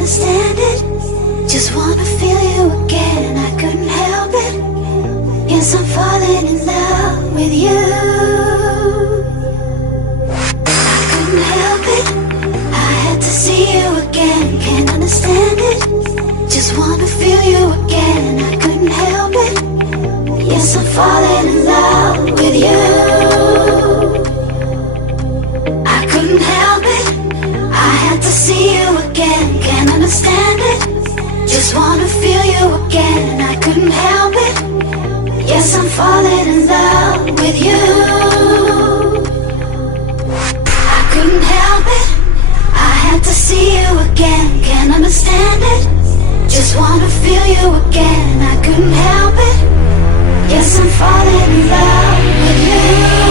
understand it. Just wanna feel you again, I couldn't help it. Yes, I'm falling in love with you. I couldn't help it, I had to see you again. Can't understand it. Just wanna feel you again, I couldn't help it. Yes, I'm falling in love with you. I couldn't help it, I had to see you again. Can't understand it. Just wanna feel you again, I couldn't help it. Yes, I'm falling in love with you. I couldn't help it, I had to see you again. Can't understand it. Just wanna feel you again, I couldn't help it. Yes, I'm falling in love with you.